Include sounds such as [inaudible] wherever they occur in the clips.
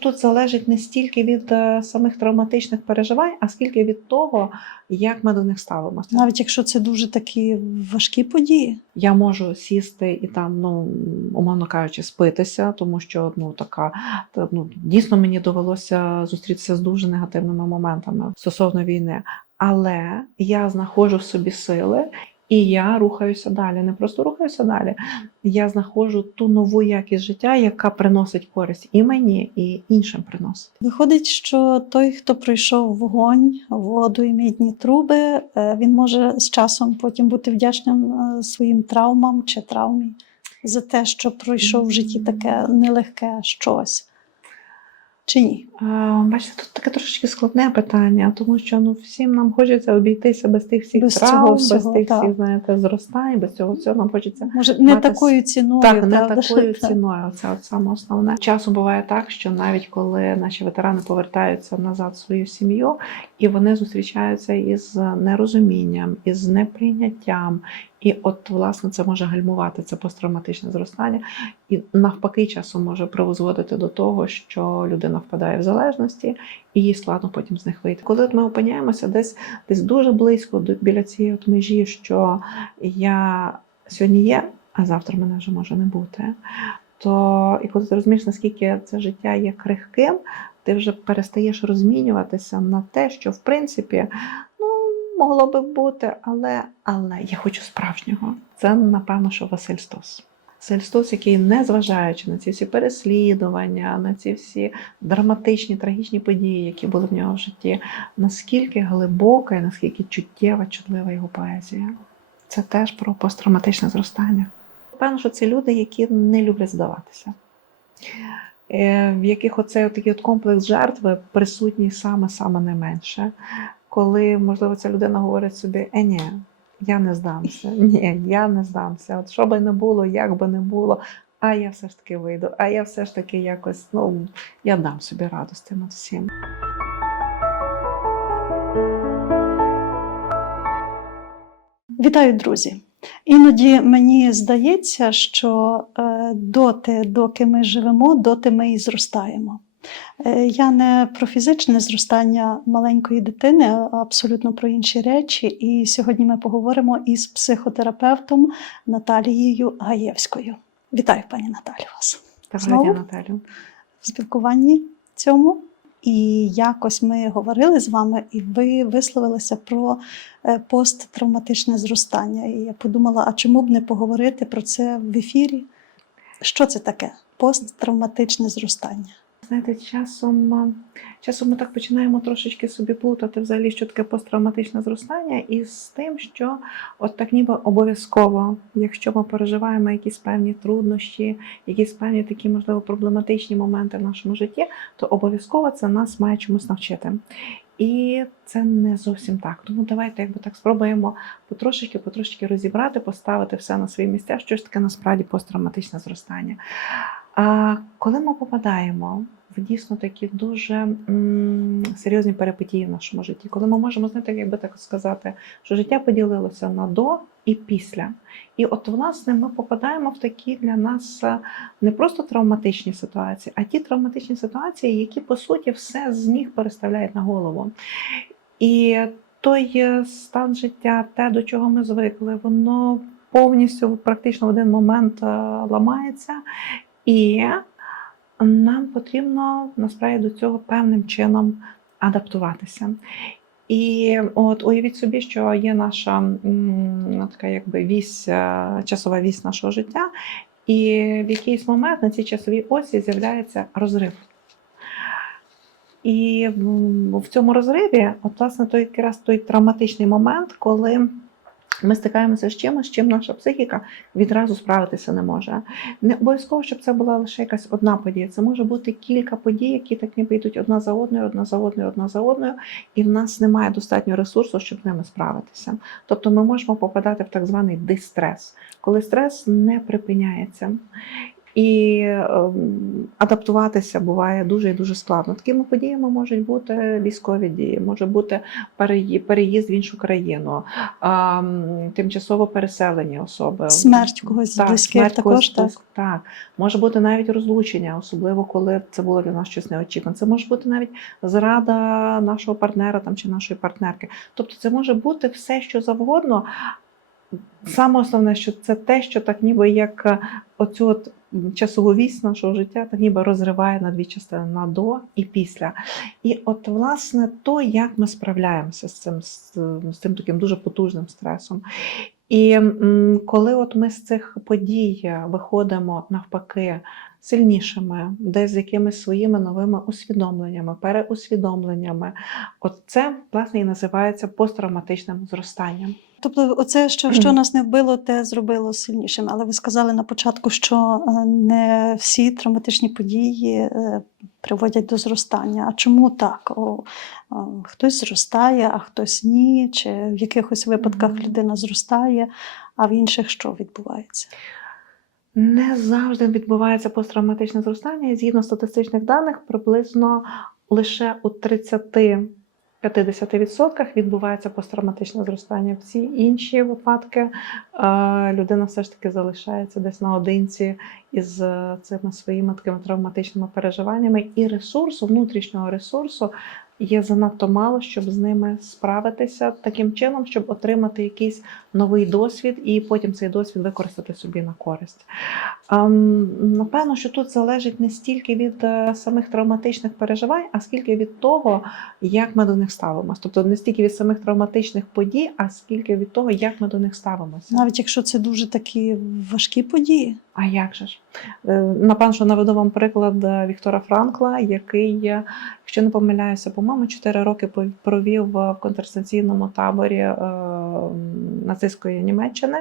Тут залежить не стільки від е, самих травматичних переживань, а скільки від того, як ми до них ставимося. Навіть якщо це дуже такі важкі події. Я можу сісти і там, ну умовно кажучи, спитися, тому що ну така ну дійсно мені довелося зустрітися з дуже негативними моментами стосовно війни. Але я знаходжу в собі сили. І я рухаюся далі. Не просто рухаюся далі. Я знаходжу ту нову якість життя, яка приносить користь і мені, і іншим приносить. Виходить, що той, хто пройшов вогонь, воду і мідні труби, е, він може з часом потім бути вдячним е, своїм травмам чи травмі за те, що пройшов в житті таке нелегке щось. Чи ні? А, Бачите, тут таке трошечки складне питання, тому що ну всім нам хочеться обійтися без тих всіх Без травм, цього без всього, тих так. всіх, знаєте, зростань, без цього всього нам хочеться. Може, не Мати такою ціною, Так, не правда? такою [laughs] Так. ціною. Це от саме основне. Часом буває так, що навіть коли наші ветерани повертаються назад в свою сім'ю, і вони зустрічаються із нерозумінням, із неприйняттям. І от, власне, це може гальмувати це посттравматичне зростання, і навпаки, часом може призводити до того, що людина впадає в залежності, і їй складно потім з них вийти. Коли от ми опиняємося десь десь дуже близько до біля цієї от межі, що я сьогодні є, а завтра мене вже може не бути. То і коли ти розумієш, наскільки це життя є крихким, ти вже перестаєш розмінюватися на те, що в принципі могло би бути, але, але я хочу справжнього. Це напевно, що Василь Стос. Василь Стос, який, незважаючи на ці всі переслідування, на ці всі драматичні, трагічні події, які були в нього в житті, наскільки глибока і наскільки чуттєва, чутлива його поезія. Це теж про посттравматичне зростання. Певно, що це люди, які не люблять здаватися, Е, в яких оцей от такий от комплекс жертви присутній саме-саме найменше. Коли, можливо, ця людина говорить собі, е, ні, я не здамся, [laughs] ні, я не здамся. От що би не було, як би не було, а я все ж таки вийду, а я все ж таки якось, ну, я дам собі раду з тим всім. Вітаю, друзі! Іноді мені здається, що е, доти, доки ми живемо, доти ми і зростаємо. Е, Я не про фізичне зростання маленької дитини, а абсолютно про інші речі. І сьогодні ми поговоримо із психотерапевтом Наталією Гаєвською. Вітаю, пані Наталю, вас Доброго дня, Наталю. в спілкуванні цьому. І якось ми говорили з вами, і ви висловилися про е, посттравматичне зростання. І я подумала, а чому б не поговорити про це в ефірі? Що це таке? Посттравматичне зростання. Знаєте, часом, часом ми так починаємо трошечки собі плутати взагалі, що таке посттравматичне зростання, і з тим, що от так ніби обов'язково, якщо ми переживаємо якісь певні труднощі, якісь певні такі, можливо, проблематичні моменти в нашому житті, то обов'язково це нас має чомусь навчити. І це не зовсім так. Тому давайте якби так спробуємо потрошечки, потрошечки розібрати, поставити все на свої місця, що ж таке насправді посттравматичне зростання. А коли ми попадаємо дійсно такі дуже м, серйозні перипетії в нашому житті, коли ми можемо знаєте, як би так сказати, що життя поділилося на до і після. І от власне ми попадаємо в такі для нас е, не просто травматичні ситуації, а ті травматичні ситуації, які по суті все з них переставляють на голову. І той е, стан життя, те, до чого ми звикли, воно повністю практично в один момент е, ламається. І нам потрібно насправді до цього певним чином адаптуватися. І от уявіть собі, що є наша м, така якби вісь, е, часова вісь нашого життя, і в якийсь момент на цій часовій осі з'являється розрив. І в цьому розриві, от власне той якраз той травматичний момент, коли ми стикаємося з чимось, з чим наша психіка відразу справитися не може. Не обов'язково, щоб це була лише якась одна подія. Це може бути кілька подій, які так ніби йдуть одна за одною, одна за одною, одна за одною, і в нас немає достатньо ресурсу, щоб з ними справитися. Тобто ми можемо попадати в так званий дистрес, коли стрес не припиняється. І ем, адаптуватися буває дуже і дуже складно. Такими подіями можуть бути військові дії, може бути переїзд в іншу країну, ем, тимчасово переселені особи. Смерть когось з близьких смерть також, когось так? Так, може бути навіть розлучення, особливо коли це було для нас щось неочікуване. Це може бути навіть зрада нашого партнера там чи нашої партнерки. Тобто, це може бути все, що завгодно. Саме основне, що це те, що так ніби як е, оцю от часову вісь нашого життя, так ніби розриває на дві частини на до і після. І от власне то, як ми справляємося з цим, з, цим таким дуже потужним стресом. І коли от ми з цих подій виходимо навпаки сильнішими, десь з якимись своїми новими усвідомленнями, переусвідомленнями, от це власне і називається посттравматичним зростанням. Тобто, оце, що, що нас не вбило, те зробило сильнішим. Але ви сказали на початку, що е, не всі травматичні події е, приводять до зростання. А чому так? О, о, хтось зростає, а хтось ні, чи в якихось випадках людина зростає, а в інших що відбувається? Не завжди відбувається посттравматичне зростання, і згідно статистичних даних, приблизно лише у 30-50% відбувається посттравматичне зростання. Всі інші випадки е, людина все ж таки залишається десь наодинці із е, цими своїми такими травматичними переживаннями, і ресурсу, внутрішнього ресурсу. Є занадто мало, щоб з ними справитися таким чином, щоб отримати якийсь новий досвід і потім цей досвід використати собі на користь. Ем, Напевно, що тут залежить не стільки від е, самих травматичних переживань, а скільки від того, як ми до них ставимося. Тобто не стільки від самих травматичних подій, а скільки від того, як ми до них ставимося. Навіть якщо це дуже такі важкі події. А як же ж? Е, Напевно, що наведу вам приклад е, Віктора Франкла, який, е, якщо не помиляюся, по-моєму, 4 роки провів в концентраційному таборі нацистської Німеччини.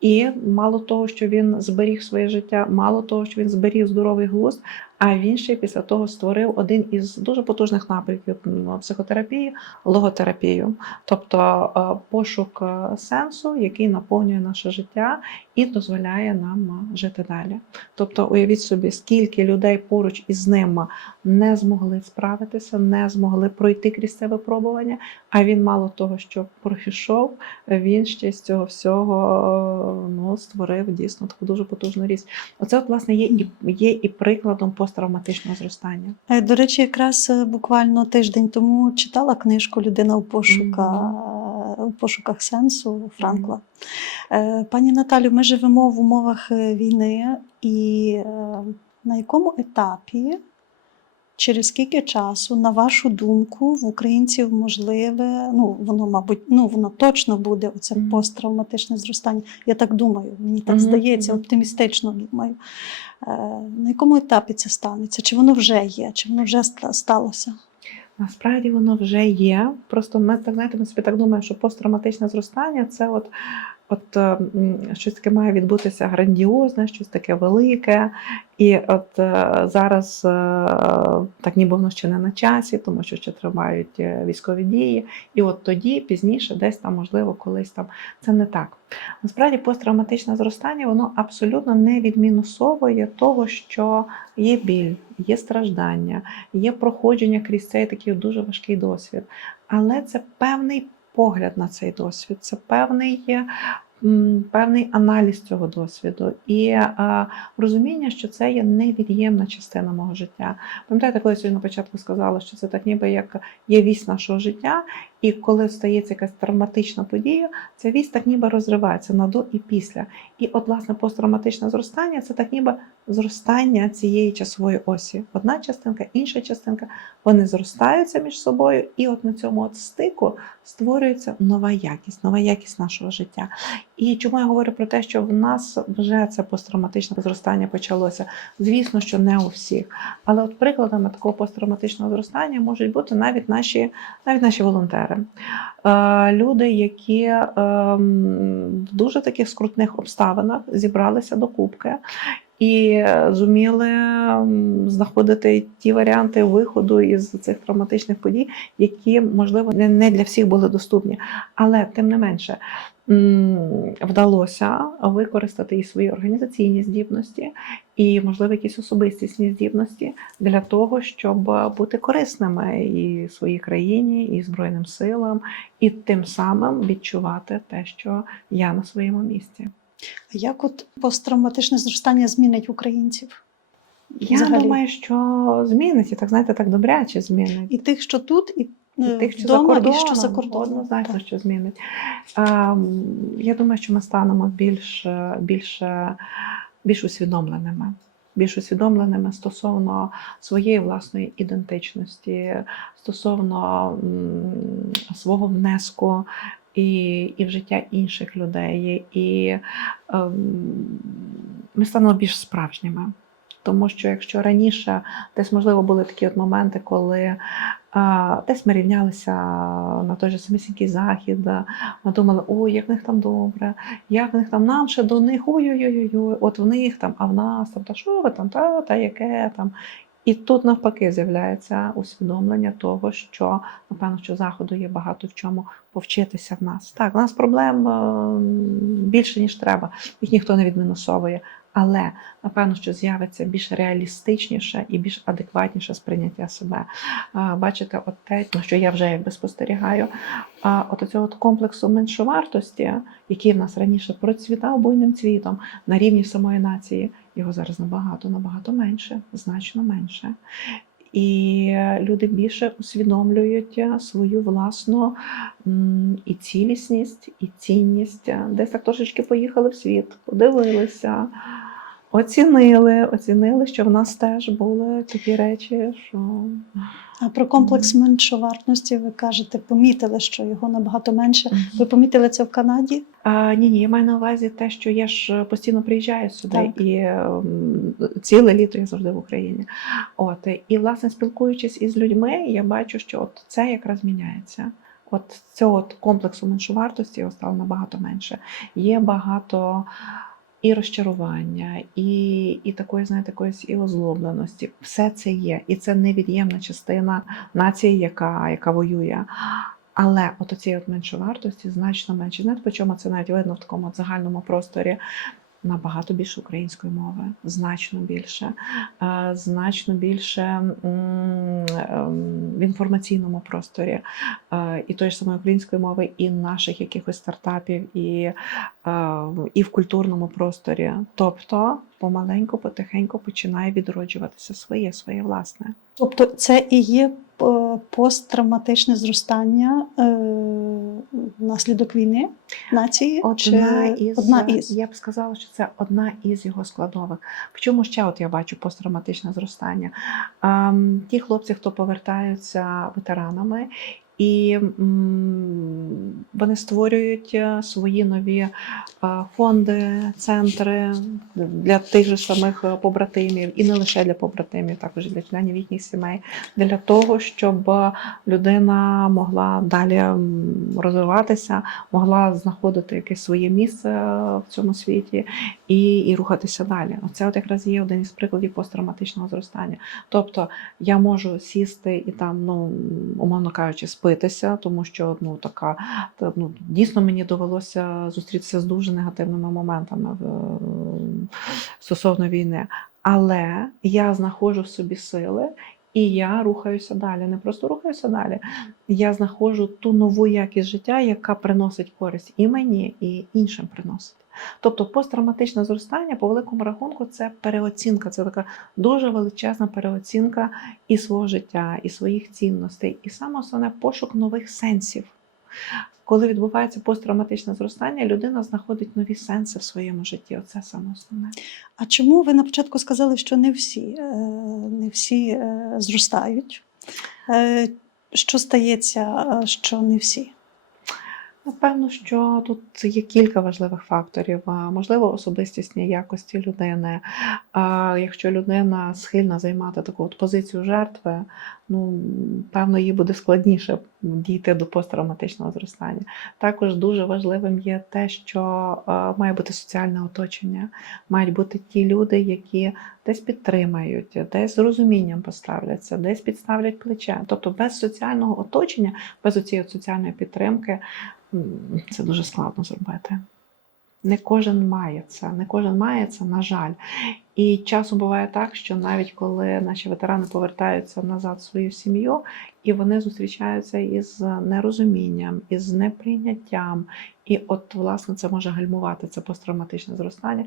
І мало того, що він зберіг своє життя, мало того, що він зберіг здоровий глузд, а він ще після того створив один із дуже потужних напрямків психотерапії логотерапію, тобто пошук сенсу, який наповнює наше життя і дозволяє нам жити далі. Тобто, уявіть собі, скільки людей поруч із ним не змогли справитися, не змогли пройти крізь це випробування. А він мало того, що пройшов, він ще з цього всього ну, створив дійсно таку дуже потужну річ. Оце, от, власне, є і є і прикладом посттравматичного зростання. Е, До речі, якраз е, буквально тиждень тому читала книжку Людина у пошуках, у пошуках сенсу Франкла. Е, Пані Наталю, ми живемо в умовах е, війни, і е, на якому етапі, через скільки часу, на вашу думку, в українців можливе, ну воно, мабуть, ну воно точно буде оце посттравматичне зростання. Я так думаю, мені так здається, оптимістично думаю. На якому етапі це станеться? Чи воно вже є, чи воно вже сталося? Насправді воно вже є. Просто ми так знаєте, ми собі так думаємо, що посттравматичне зростання це от, от е, щось таке має відбутися грандіозне, щось таке велике. І от е, зараз е, так ніби воно ще не на часі, тому що ще тривають військові дії. І от тоді, пізніше, десь там, можливо, колись там це не так. Насправді, посттравматичне зростання воно абсолютно не відмінусовує того, що є біль, є страждання, є проходження крізь цей такий дуже важкий досвід. Але це певний погляд на цей досвід, це певний. Певний аналіз цього досвіду і розуміння, що це є невід'ємна частина мого життя. Пам'ятаєте, коли я на початку сказала, що це так ніби як є вісь нашого життя, і коли стається якась травматична подія, ця вісь так ніби розривається на до і після. І от, власне, посттравматичне зростання це так ніби зростання цієї часової осі. Одна частинка, інша частинка, вони зростаються між собою, і от на цьому от стику створюється нова якість, нова якість нашого життя. І чому я говорю про те, що в нас вже це посттравматичне зростання почалося? Звісно, що не у всіх. Але от прикладами такого посттравматичного зростання можуть бути навіть наші, навіть наші волонтери. Е, Люди, які ем, в дуже таких скрутних обставинах зібралися до кубки і зуміли ем, знаходити ті варіанти виходу із цих травматичних подій, які, можливо, не для всіх були доступні. Але тим не менше. Вдалося використати і свої організаційні здібності, і, можливо, якісь особистісні здібності для того, щоб бути корисними і своїй країні, і Збройним силам, і тим самим відчувати те, що я на своєму місці. А Як от посттравматичне зростання змінить українців? Я Взагалі. думаю, що змінить, і так знаєте, так добряче змінить. І тих, що тут, і, І е, тих, що вдома, за кордоном, і що за кордоном. однозначно, що змінить. Ем, я думаю, що ми станемо більш, більш, більш усвідомленими. Більш усвідомленими стосовно своєї власної ідентичності, стосовно свого внеску і, і в життя інших людей. І ем, ми станемо більш справжніми. Тому що якщо раніше десь можливо були такі от моменти, коли а, десь ми рівнялися на той же самісінький захід, ми думали, ой, як в них там добре, як в них там нам ще до них, ой-ой-ой, от в них там, а в нас там, та що ви там, та, та яке там. І тут навпаки з'являється усвідомлення того, що напевно, що заходу є багато в чому повчитися в нас. Так, у нас проблем е, більше ніж треба, їх ніхто не відмінусовує. Але напевно, що з'явиться більш реалістичніше і більш адекватніше сприйняття себе. Бачите, от те, на що я вже якби спостерігаю, от цього комплексу меншовартості, який в нас раніше процвітав буйним цвітом на рівні самої нації, його зараз набагато, набагато менше, значно менше. І люди більше усвідомлюють свою власну і цілісність, і цінність. Десь так трошечки поїхали в світ, подивилися, оцінили, оцінили, що в нас теж були такі речі, що А про комплекс меншовартості ви кажете, помітили, що його набагато менше. Ви помітили це в Канаді? А, ні, ні, я маю на увазі те, що я ж постійно приїжджаю сюди, Так. і ем, ціле літо я завжди в Україні. От і власне спілкуючись із людьми, я бачу, що от це якраз міняється. От цього комплексу меншовартості його стало набагато менше. Є багато і розчарування, і, і такої, знаєте, якоїсь і озлобленості. Все це є, і це невід'ємна частина нації, яка, яка воює. Але от оцієї от меншовартості значно менше. Знаєте, по чому це навіть видно в такому от загальному просторі. Набагато більше української мови, значно більше, Е, значно більше в інформаційному просторі е, і тої ж самої української мови, і наших якихось стартапів, і, е, і в культурному просторі. Тобто помаленьку, потихеньку починає відроджуватися своє, своє власне. Тобто це і є посттравматичне зростання е, внаслідок війни нації? Одна чи із, одна із? я б сказала, що це одна із його складових. В чому ще от я бачу посттравматичне зростання? Ем, ті хлопці, хто повертаються ветеранами, і вони створюють е, свої нові е, фонди, центри для тих же самих е, побратимів, і не лише для побратимів, також для членів їхніх сімей, для того, щоб людина могла далі розвиватися, могла знаходити якесь своє місце в цьому світі і, і рухатися далі. Оце от якраз є один із прикладів посттравматичного зростання. Тобто я можу сісти і там, ну умовно кажучи, спитися, тому що ну така ну, дійсно мені довелося зустрітися з дуже негативними моментами стосовно війни. Але я знаходжу в собі сили. І я рухаюся далі. Не просто рухаюся далі. Я знаходжу ту нову якість життя, яка приносить користь і мені, і іншим приносить. Тобто посттравматичне зростання, по великому рахунку, це переоцінка, це така дуже величезна переоцінка і свого життя, і своїх цінностей, і саме основне пошук нових сенсів. Коли відбувається посттравматичне зростання, людина знаходить нові сенси в своєму житті. Оце саме основне. А чому ви на початку сказали, що не всі, е, не всі е, зростають? Е, Що стається, що не всі? Напевно, що тут є кілька важливих факторів. Можливо, особистісні якості людини. Якщо людина схильна займати таку от позицію жертви, ну певно, їй буде складніше дійти до посттравматичного зростання. Також дуже важливим є те, що має бути соціальне оточення, мають бути ті люди, які десь підтримають, десь з розумінням поставляться, десь підставлять плече. Тобто без соціального оточення, без цієї соціальної підтримки. Це дуже складно зробити. Не кожен має це, не кожен має це, на жаль. І часом буває так, що навіть коли наші ветерани повертаються назад в свою сім'ю, і вони зустрічаються із нерозумінням, із неприйняттям. І от, власне, це може гальмувати це посттравматичне зростання,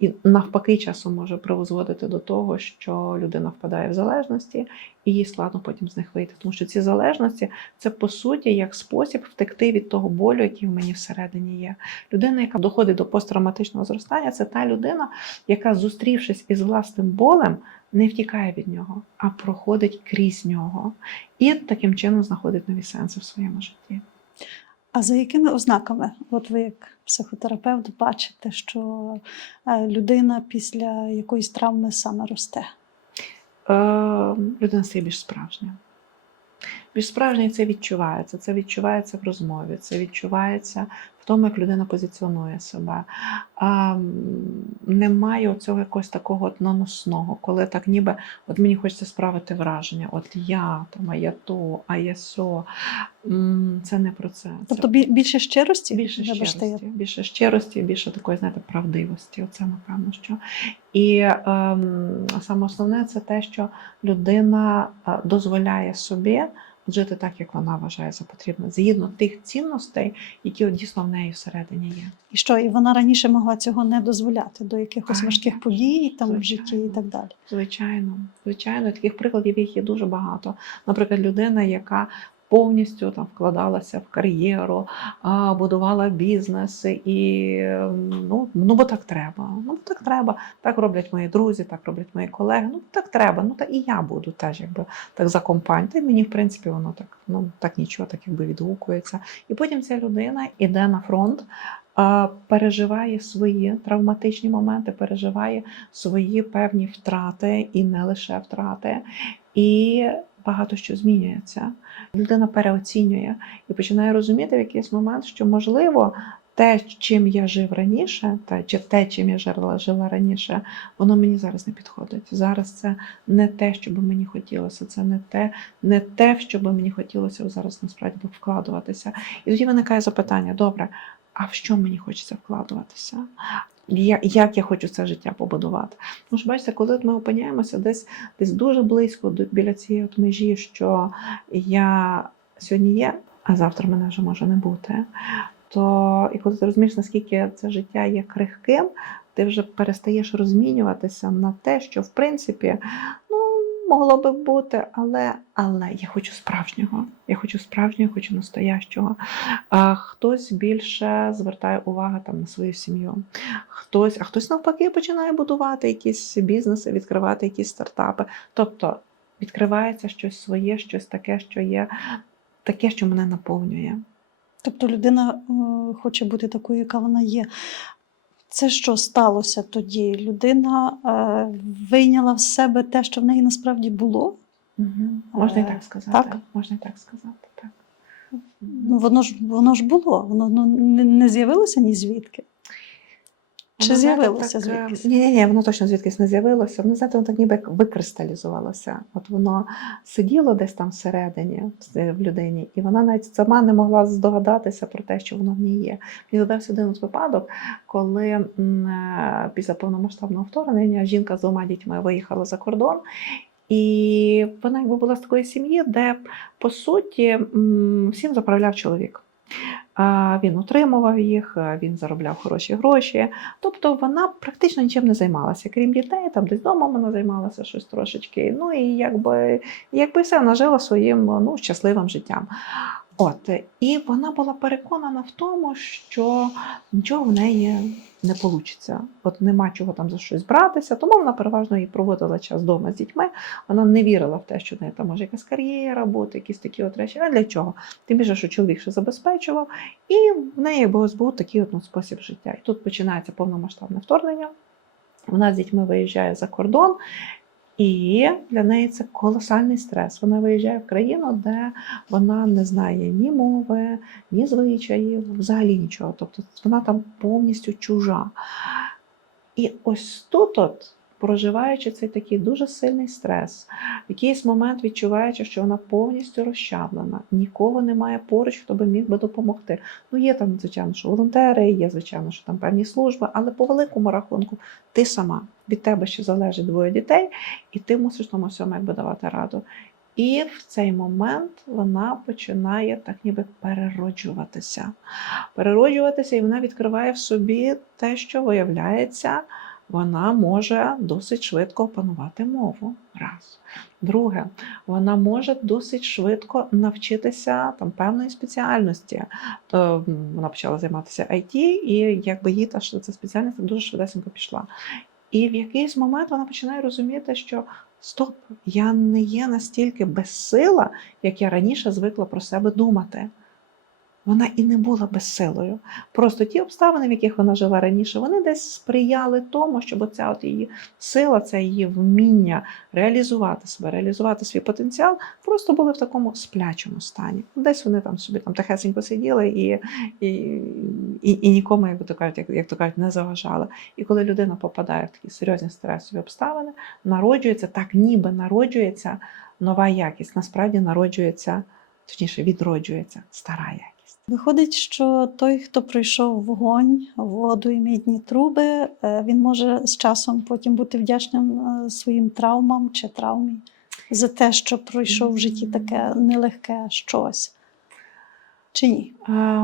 і навпаки, часом може призводити до того, що людина впадає в залежності, і їй складно потім з них вийти. Тому що ці залежності це по суті як спосіб втекти від того болю, який в мені всередині є. Людина, яка доходить до посттравматичного зростання, це та людина, яка, зустрівшись із власним болем, не втікає від нього, а проходить крізь нього. І таким чином знаходить нові сенси в своєму житті. А за якими ознаками, от ви як психотерапевт, бачите, що е, людина після якоїсь травми саме росте? Е, людина стає більш справжня. Більш справжня це відчувається. Це відчувається в розмові, це відчувається в тому, як людина позиціонує себе. А, немає цього якогось такого от наносного, коли так ніби от мені хочеться справити враження, от я там, а я то, а я сьо. Це не про це. Це Тобто більше щирості? Більше щирості, більше щирості, більше такої, знаєте, правдивості. Оце напевно що. І ем, саме основне це те, що людина е, дозволяє собі жити так, як вона вважає за потрібне, згідно тих цінностей, які от дійсно в неї всередині є. І що, і вона раніше могла цього не дозволяти до якихось А, важких подій там в житті і так далі. Звичайно, звичайно, таких прикладів їх є дуже багато. Наприклад, людина, яка повністю там вкладалася в кар'єру, будувала бізнес, і ем, ну, ну бо так треба. Ну бо так треба. Так роблять мої друзі, так роблять мої колеги. Ну так треба. Ну та і я буду теж, якби так за компанію. Та й мені, в принципі, воно так, ну так нічого, так якби відгукується. І потім ця людина іде на фронт. Переживає свої травматичні моменти, переживає свої певні втрати і не лише втрати, і багато що змінюється. Людина переоцінює і починає розуміти в якийсь момент, що можливо. Те, чим я жив раніше, та чи те, чим я жила, жила раніше, воно мені зараз не підходить. Зараз це не те, що би мені хотілося. Це не те, не те, що би мені хотілося зараз насправді вкладуватися. І тоді виникає запитання: добре, а в що мені хочеться вкладуватися? Як я хочу це життя побудувати? Тому що бачите, коли ми опиняємося десь десь дуже близько біля цієї от межі, що я сьогодні є, а завтра мене вже може не бути. То і коли ти розумієш, наскільки це життя є крихким, ти вже перестаєш розмінюватися на те, що в принципі ну, могло би бути, але, але я хочу справжнього. Я хочу справжнього, хочу настоящого. А хтось більше звертає увагу там на свою сім'ю. Хтось, а хтось навпаки починає будувати якісь бізнеси, відкривати якісь стартапи. Тобто відкривається щось своє, щось таке, що є, таке, що мене наповнює. Тобто людина е, хоче бути такою, яка вона є. Це що сталося тоді? Людина е, вийняла в себе те, що в неї насправді було. Угу. Можна і так сказати. так? Можна і так сказати. Так. Ну, воно ж воно ж було, воно ну, не, не з'явилося ні звідки. Чи Воно, з'явилося так, звідкись? Ні, ні, ні, воно точно звідкись не з'явилося. Воно, знаєте, воно так ніби викристалізувалося. От воно сиділо десь там всередині в- в людині, і вона навіть сама не могла здогадатися про те, що воно в ній є. Мені додався один от випадок, коли е, після повномасштабного вторгнення жінка з двома дітьми виїхала за кордон. І вона якби була з такої сім'ї, де по суті всім заправляв чоловік. Він утримував їх, він заробляв хороші гроші. Тобто вона практично нічим не займалася, крім дітей, там десь вдома вона займалася щось трошечки. Ну і якби, якби все вона жила своїм ну, щасливим життям. От, і вона була переконана в тому, що нічого в неї не вийде. От нема чого там за щось братися, тому вона переважно і проводила час вдома з дітьми. Вона не вірила в те, що в неї там може якась кар'єра бути, якісь такі от речі. А для чого? Тим більше, що чоловік ще забезпечував, і в неї був, такий от, ну, спосіб життя. І тут починається повномасштабне вторгнення. Вона з дітьми виїжджає за кордон, і для неї це колосальний стрес. Вона виїжджає в країну, де вона не знає ні мови, ні звичаїв, взагалі нічого. Тобто вона там повністю чужа. І ось тут от проживаючи цей такий дуже сильний стрес, в якийсь момент відчуваючи, що вона повністю розчавлена, нікого немає поруч, хто би міг би допомогти. Ну, є там, звичайно, що волонтери, є, звичайно, що там певні служби, але по великому рахунку ти сама. Від тебе ще залежить двоє дітей, і ти мусиш тому всьому якби давати раду. І в цей момент вона починає так ніби перероджуватися. Перероджуватися, і вона відкриває в собі те, що виявляється, вона може досить швидко опанувати мову. Раз. Друге, вона може досить швидко навчитися там певної спеціальності. То вона почала займатися IT, і якби їй та ця спеціальність дуже швидесенько пішла. І в якийсь момент вона починає розуміти, що стоп, я не є настільки безсила, як я раніше звикла про себе думати. Вона і не була безсилою. Просто ті обставини, в яких вона жила раніше, вони десь сприяли тому, щоб оця от її сила, це її вміння реалізувати себе, реалізувати свій потенціал, просто були в такому сплячому стані. Десь вони там собі там тихесенько сиділи і, і, і, і нікому, як то кажуть, як, як то кажуть, не заважали. І коли людина попадає в такі серйозні стресові обставини, народжується так, ніби народжується нова якість. Насправді народжується, точніше, відроджується стара якість. Виходить, що той, хто пройшов вогонь, воду і мідні труби, е, він може з часом потім бути вдячним е, своїм травмам чи травмі за те, що пройшов в житті таке нелегке щось. Чи ні?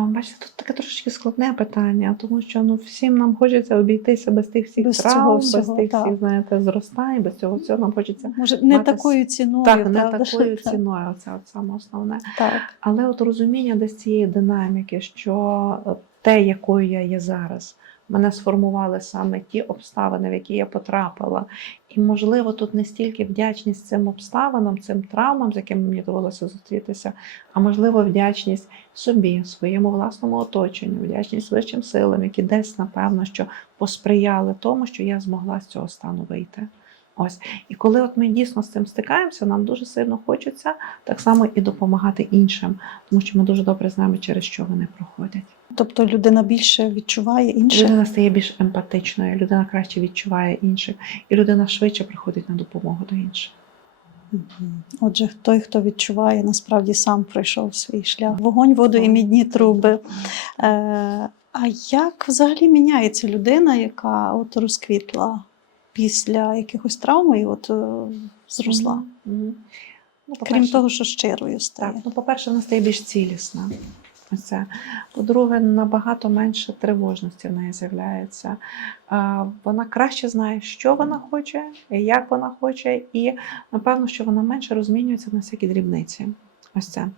Бачите, тут таке трошечки складне питання, тому що ну всім нам хочеться обійтися без тих всіх Без травм, цього без всього, тих так. всіх, знаєте, зростань, без цього всього нам хочеться Може, не Мати такою ціною. так, не правда? такою [laughs] ціною. Це от саме основне. Так. Але от розуміння десь цієї динаміки, що е, те, якою я є зараз, мене сформували саме ті обставини, в які я потрапила. І, можливо, тут не стільки вдячність цим обставинам, цим травмам, з якими мені довелося зустрітися, а можливо, вдячність собі, своєму власному оточенню, вдячність вищим силам, які десь, напевно, що посприяли тому, що я змогла з цього стану вийти. Ось. І коли от ми дійсно з цим стикаємося, нам дуже сильно хочеться так само і допомагати іншим, тому що ми дуже добре знаємо, через що вони проходять. Тобто людина більше відчуває інше. Людина стає більш емпатичною, людина краще відчуває інших, і людина швидше приходить на допомогу до інших. Отже, той, хто відчуває, насправді сам пройшов свій шлях. Вогонь, воду і мідні труби. Е, а як взагалі міняється людина, яка от розквітла після якихось травм і от е, зросла? Мгм. Ну, Крім того, що щирою стає. Так, ну, по-перше, вона стає більш цілісна. По-друге, набагато менше тривожності в неї з'являється. Вона краще знає, що вона хоче, як вона хоче, і напевно, що вона менше розмінюється на всякі дрібниці. Ось це.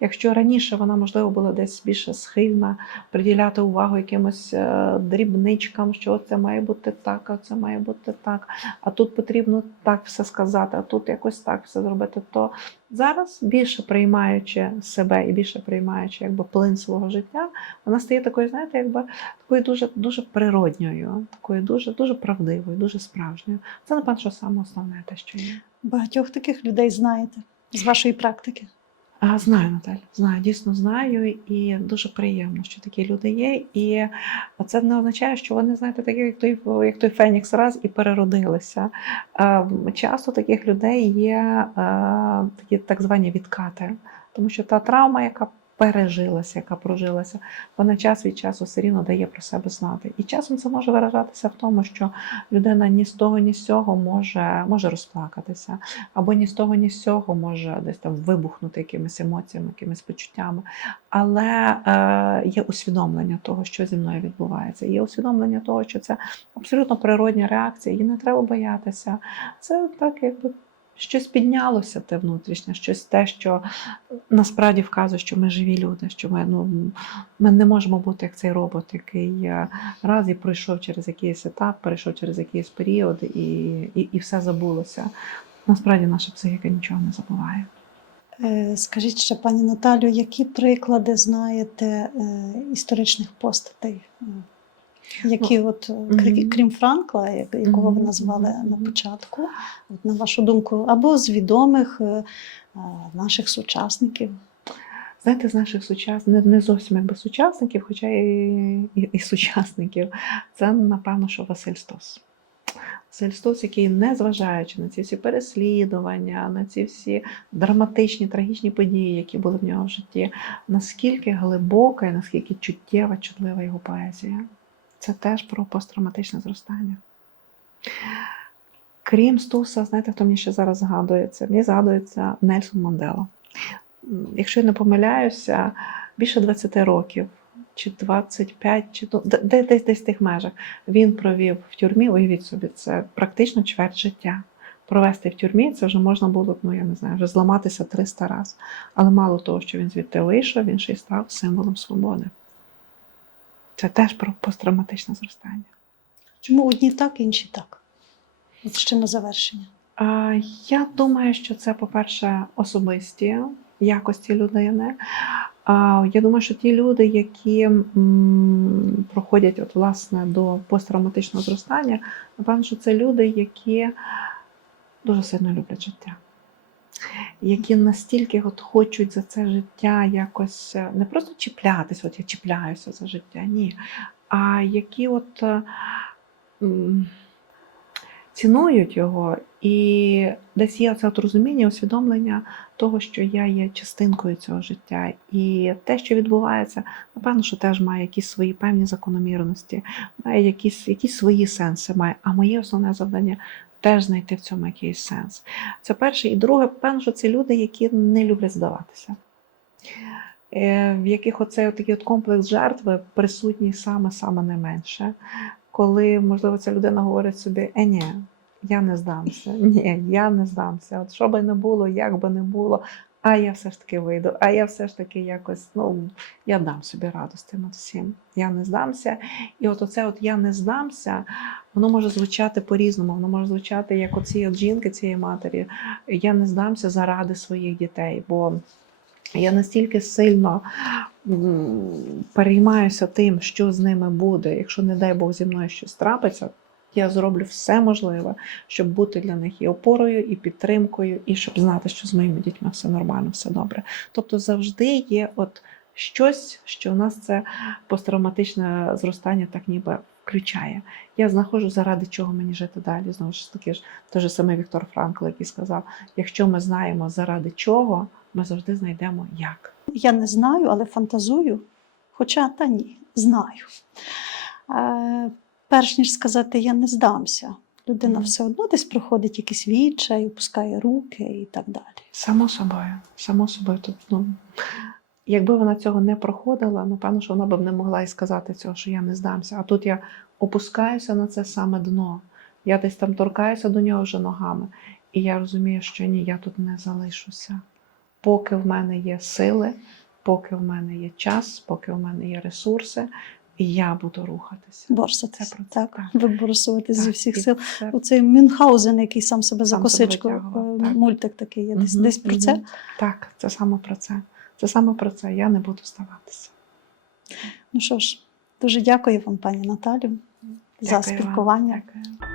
Якщо раніше вона, можливо, була десь більше схильна приділяти увагу якимось е, дрібничкам, що це має бути так, а це має бути так, а тут потрібно так все сказати, а тут якось так все зробити, то зараз, більше приймаючи себе і більше приймаючи якби плин свого життя, вона стає такою, знаєте, якби такою дуже дуже природньою, такою дуже дуже правдивою, дуже справжньою. Це напевно, що саме основне те, що є. Багатьох таких людей знаєте з вашої практики. Знаю, Наталь, знаю, дійсно знаю, і дуже приємно, що такі люди є. І це не означає, що вони, знаєте, такі, як той, як той Фенікс раз і переродилися. Часто таких людей є такі так звані відкати, тому що та травма, яка пережилася, яка прожилася, вона час від часу все рівно дає про себе знати. І часом це може виражатися в тому, що людина ні з того, ні з цього може, може розплакатися або ні з того, ні з цього може десь там вибухнути якимись емоціями, якимись почуттями. Але е, є усвідомлення того, що зі мною відбувається. Є усвідомлення того, що це абсолютно природня реакція, її не треба боятися. Це так, якби. Щось піднялося те внутрішнє, щось те, що насправді вказує, що ми живі люди, що ми, ну, ми не можемо бути як цей робот, який е, раз і пройшов через якийсь етап, перейшов через якийсь період, і, і, і все забулося. Насправді наша психіка нічого не забуває. Е, Скажіть ще, пані Наталю, які приклади знаєте е, історичних постатей? Які, от, е, крім Франкла, як- якого ви назвали на початку, от, на вашу думку, або з відомих е, е, наших сучасників? Знаєте, з наших сучасників, не, зовсім якби сучасників, хоча і, і, і сучасників, це напевно, що Василь Стос. Василь який, незважаючи на ці всі переслідування, на ці всі драматичні, трагічні події, які були в нього в житті, наскільки глибока і наскільки чуттєва, чутлива його поезія. Це теж про посттравматичне зростання. Крім Стуса, знаєте, хто мені ще зараз згадується? Мені згадується Нельсон Мандела. Якщо я не помиляюся, більше 20 років, чи 25, чи ну, де- де- десь десь в тих межах. Він провів в тюрмі, уявіть собі, це практично чверть життя. Провести в тюрмі це вже можна було ну я не знаю, вже зламатися 300 разів. Але мало того, що він звідти вийшов, він ще й став символом свободи. Це теж про посттравматичне зростання. Чому одні так, інші так? От ще на завершення. А, Я думаю, що це, по-перше, особисті якості людини. А, Я думаю, що ті люди, які м, проходять от, власне, до посттравматичного зростання, напевно, що це люди, які дуже сильно люблять життя. Які настільки от хочуть за це життя якось е, не просто чіплятися, от я чіпляюся за життя, ні. А які от е, цінують його, і десь є це от розуміння, усвідомлення того, що я є частинкою цього життя. І те, що відбувається, напевно, що теж має якісь свої певні закономірності, має якісь, якісь свої сенси. Має. А моє основне завдання теж знайти в цьому якийсь сенс. Це перше. І друге, певно, що це люди, які не люблять здаватися. Е, В яких оцей такий от комплекс жертви присутній саме-саме не менше коли, можливо, ця людина говорить собі: е, ні, я не здамся, ні, я не здамся. От що би не було, як би не було, а я все ж таки вийду, а я все ж таки якось, ну, я дам собі раду з тим всім. Я не здамся. І от оце от я не здамся, воно може звучати по-різному, воно може звучати як оці от жінки, цієї матері. Я не здамся заради своїх дітей, бо я настільки сильно переймаюся тим, що з ними буде, якщо, не дай Бог, зі мною щось трапиться, я зроблю все можливе, щоб бути для них і опорою, і підтримкою, і щоб знати, що з моїми дітьми все нормально, все добре. Тобто завжди є от щось, що у нас це посттравматичне зростання так ніби включає. Я знаходжу, заради чого мені жити далі. Знову ж таки, ж той же самий Віктор Франкл, який сказав: якщо ми знаємо заради чого, ми завжди знайдемо як. Я не знаю, але фантазую. Хоча та ні, знаю. Перш ніж сказати, я не здамся. Людина Мгм. все одно десь проходить якийсь відчай, опускає руки і так далі. Само собою, само собою. Тут, ну, якби вона цього не проходила, напевно, що вона б не могла і сказати цього, що я не здамся. А тут я опускаюся на це саме дно. Я десь там торкаюся до нього вже ногами. І я розумію, що ні, я тут не залишуся. Поки в мене є сили, поки в мене є час, поки в мене є ресурси, і я буду рухатися. Борсатись, Це про це, так, так. виборсувати зі всіх сил. це- Оцей Мюнхгаузен, який сам себе за Сам косичку, е, так. мультик такий є. Десь, Мгм, десь про це. Так, це саме про це. Це саме про це. Я не буду здаватися. Ну що ж, дуже дякую вам, пані Наталю, за спілкування. вам. Дякую.